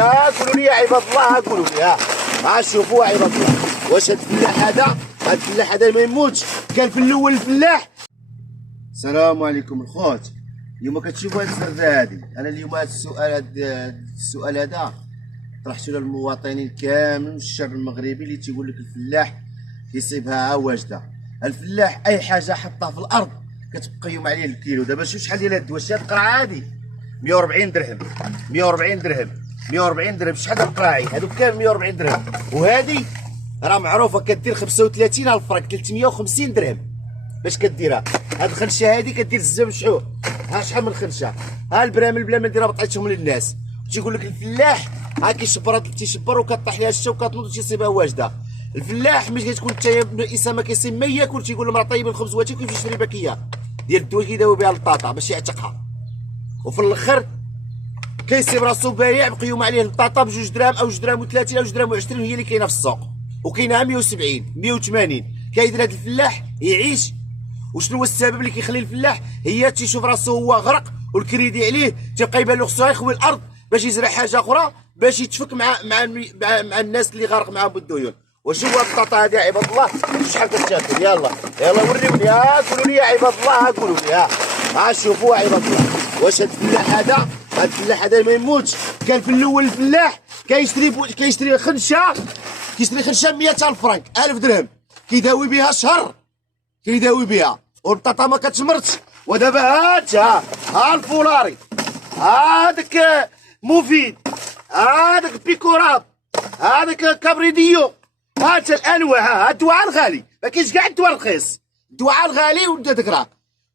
قولوا لي يا عباد الله، قولوا لي ها شوفوا عباد الله، واش هاد الفلاح هذا ما يموتش؟ كان في الاول الفلاح. السلام عليكم الخوت. اليوم كتشوفوا هاد الزرده هادي، انا اليوم هاد السؤال هذا طرحته للمواطنين كامل والشعب المغربي اللي تيقول لك الفلاح كيصيبها واجده. الفلاح اي حاجه حطها في الارض كتقيم عليه الكيلو. دابا شوف شحال ديال هاد واش هاد القرعه هادي 140 درهم، 140 درهم، 140 درهم. شحال هاد القراعي هادو كامل 140 درهم، وهادي راه معروفه كدير 35,000 فرنك، 350 درهم باش كديرها. هاد الخنشه هادي كدير الزاف شحوح. ها شحال من خنشه، ها البرامل بلا ما نديرها بطعيتهم للناس. تيقول لك الفلاح ها كيشبر، تيشبر وكطيح ليها الشتا وكتنوض وتيصيبها واجده. الفلاح ملي كتكون انت الانسان ما كيصيب ما ياكل، تيقول له راه طيب الخبز واتي كيف يشري باكيه ديال الدواء كيداوي بها البطاطا باش يعتقها، وفي الاخر كيصيب راسو بايع مقيوم عليه البطاطا ب2 دراهم او 2 دراهم و30 او 2 دراهم و20، هي اللي كاينه في السوق، وكاينها 170 180. كيدير هذا الفلاح يعيش. وشنو هو السبب اللي كيخلي الفلاح؟ هي تيشوف راسو هو غرق والكريدي عليه، تيبقى يبان له خصو يخوي الارض باش يزرع حاجه اخرى باش يتفك مع الناس اللي غارق معاهم بالديون. واش هو البطاطا هذه يا عباد الله؟ شحال كتاكل؟ يلا وريوني، قولوا لي يا عباد الله، قولوا لي ها شوفوا عباد الله، واش هاد الفلاح هذا ما يموتش؟ كان في الاول الفلاح كيشري خنشه 100,000 فرنك، 1000 درهم، كيداوي بها شهر، كيداوي بها، والبطاطا ما كتمرتش. ودابا ها الفولاري، هذاك مفيد، هذاك بيكوراب، هذاك كابريديو، ها الانواع. ها الدواء الغالي، ما كاينش كاع الدواء الرخيص، الدواء الغالي وداك راه.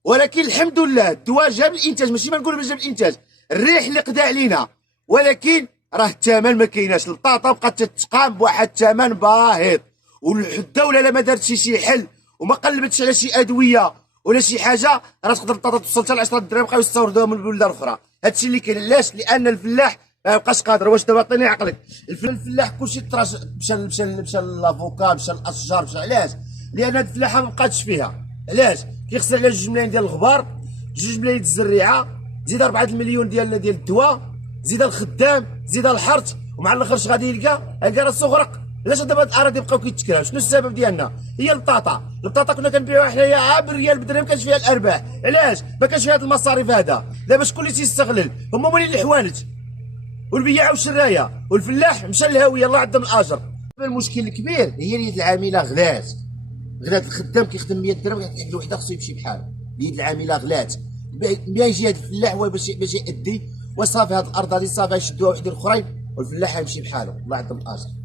ولكن الحمد لله الدواء جاب الانتاج، ماشي ما نقولوا جاب الانتاج، الريح اللي قدا علينا، ولكن راه الثمن ما كايناش. البطاطا بقات تتقام بواحد الثمن باهظ، والدوله لا ما دارتش شي حل وما قلبتش على شي ادويه ولا شي حاجه، راه تقدر البطاطا توصل حتى ل 10 دراهم بقاو يستوردوها من البلدان الاخرى. هادشي اللي كاين. علاش؟ لان الفلاح ما بقاش قادر. واش دابا عطيني عقلك، الفلاح كلشي طراش، مشى لافوكا، مشى للاشجار، مشى. علاش؟ لان هاد الفلاحه ما بقاتش فيها. علاش؟ كيخسر على 2 ملايين ديال الغبار، 2 ملايين ديال الزريعه، زيد 4 المليون ديال الدواء، زيد الخدام، زيد الحرث، ومع الاخر اش غادي يلقى راسو غرق. علاش دابا هاد الاراضي بقاو كيتكراو؟ شنو السبب ديالنا؟ هي البطاطا كنا كنبيعوها حنايا بريال بدرهم، كانش فيها الارباح. علاش؟ ما كانش فيها هاد المصاريف هذا. دابا شكون اللي تيستغلل؟ هما مولين الحوانت والبياع والشرايه، والفلاح مشى للهاويه، الله عندهم الاجر. المشكل الكبير هي اليد العامله غلات. الخدام كيخدم 100 درهم، كيحتاج الوحده خصو يمشي بحاله. اليد العامله غلات. ما يجي هاد الفلاح هو باش يأدي، وصافي هاد الارض هادي صافي يشدوها وحدين اخرين، والفلاح يمشي بحاله، الله عندهم الاجر.